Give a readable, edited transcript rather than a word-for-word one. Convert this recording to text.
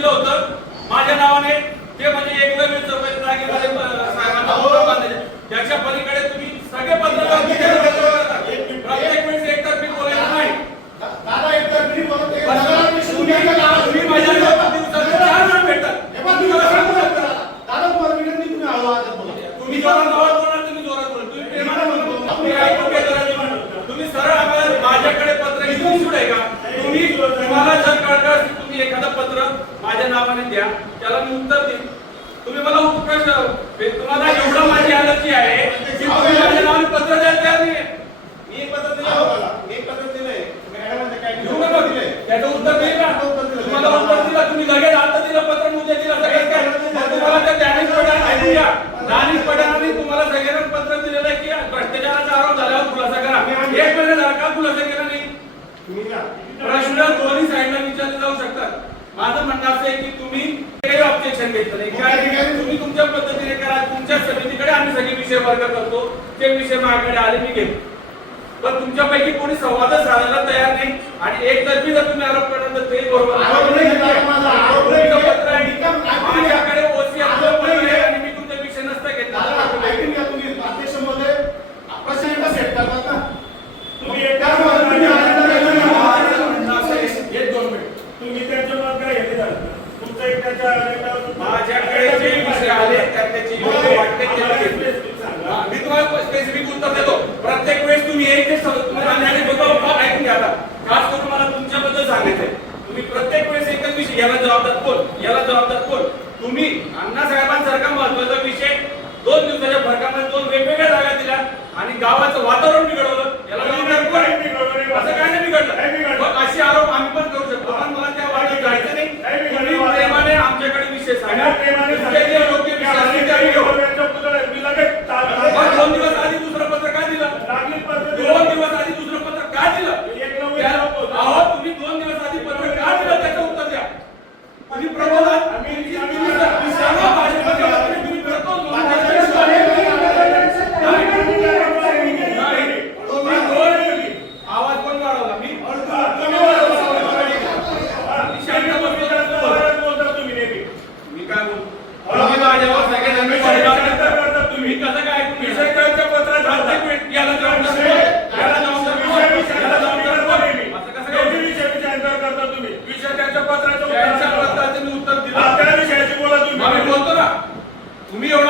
दिलं होतं माझ्या नावाने, ते म्हणजे एकलव्य चौकाच्या जागेमध्ये साहेबांना पत्र बांधायचे. त्याच्या पलीकडे तुम्ही सगळे पत्रकार प्रत्येक वेळेस एकतर्फी बोलायचं नाही. दादा एकतर्फी बोलत आहे. तुम्ही माझ्या दिवसात 4 वेळ भेटतात. दादा तुम्हाला विनंती, तुम्ही आवाजात बोला. तुम्ही जोरात बोलणार, तुम्ही जोरात बोला, तुम्ही प्रेमाने बोला, तुम्ही ऐकून घेता. तुम्ही सरळ आम्हाला माझ्याकडे पत्र घेऊन सुटाय का? तुम्हाला जर कळतं तुम्ही एखादं पत्र माझ्या नावाने द्या, त्याला मी उत्तर देईन. तुम्ही मला उत्कृष्ट तुम्हाला एवढं माझी आदती आहे की तुम्ही माझ्या नावाने पत्र द्यायला तयार नाही. मी पत्र दिलं, मी पत्र दिलंय मॅडमने काय घेऊ नका, त्याचं उत्तर देईल ना. तुम्हाला उत्तर दिलं, तुम्ही लगेच आता दिलं पत्र, उद्या दिलं सगळं काय. तुम्हाला त्या ज्ञानेश पठाण ऐकून घ्या. ज्ञानेश पठाणाने तुम्हाला सगळ्यांना पत्र दिलेलं आहे की भ्रष्टाचाराचा आरोप झाल्यावर खुलासा करा. एक महिना झाला का खुलासा केला नाही? प्रश्न दोन्ही साईडला विचारले जाऊ शकतात. माझं म्हणणं असं आहे की तुम्ही काही ऑब्जेक्शन घेतलं नाही, काय तुम्ही तुमच्या पद्धतीने करा. तुमच्या समितीकडे आम्ही सगळे विषय वर्ग करतो, ते विषय माझ्याकडे आले मी घेतो. पण तुमच्यापैकी कोणी संवाद साधायला तयार नाही आणि एकतर्फी जर तुम्ही आरोप करणार तर ते बरोबर माझ्याकडे ओसी आहे आणि मी तुमच्या विषय नसता घेतला. ऐकून घ्या तुम्ही. अध्यक्ष महोदय प्रश्न सेट करतात ना तुम्ही. तुम्ही त्यांच्या मत काय घेतले झालं तुमचं एक त्याच्या माझ्याकडे जे विषय आले त्याची वाटते मी तुम्हाला स्पेसिफिक उत्तर देतो. प्रत्येक वेळेस तुम्ही एक ऐकून घ्या. खास करून मला तुमच्याबद्दल सांगायचंय. तुम्ही प्रत्येक वेळेस एकच विषय, याला जबाबदार कोण, याला जबाबदार कोण. तुम्ही अण्णासाहेबांसारखा महत्वाचा विषय 2 दिवसाच्या फरकामध्ये 2 वेगवेगळ्या जागा दिल्या आणि गावाचं वातावरण बिघडवलं. याला जबाबदार कोण? असं काय नाही बिघडलं. असे आरोप आम्ही पण करू शकतो, पण मला त्या वाटेत जायचं नाही. तुम्ही प्रेमाने आमच्याकडे विषय सांगा. योग्य विषय असतील ते आम्ही घेऊ. 2 दिवस आधी दुसरं पत्र का दिलं? 2 दिवस आधी दुसरं पत्र का दिलं? अहो तुम्ही 2 दिवस आधी पत्र का दिलं त्याचं उत्तर द्या. तुम्ही प्रबोधन सांगा भाषेमध्ये तुम्ही करतो. आवाज पण वाढवला मी. मी काय बोलतो माझ्यावर सगळ्यांना तुम्ही कसं काय विषयाच्या पत्रात याला विषयाच्या पत्राचं उत्तर दिलं. त्या विषयाची बोला तुम्ही. आम्ही बोलतो ना. तुम्ही एवढा